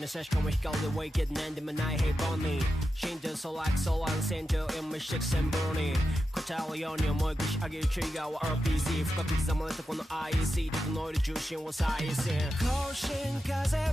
に差し込む光で Wicked なんでもない平凡に浸透そう like ソーラー戦場読むしてくせんぶり答えるように思い越し上げるトリガーは RPG 深く刻まれたこの IEC 整える重心を再生更新風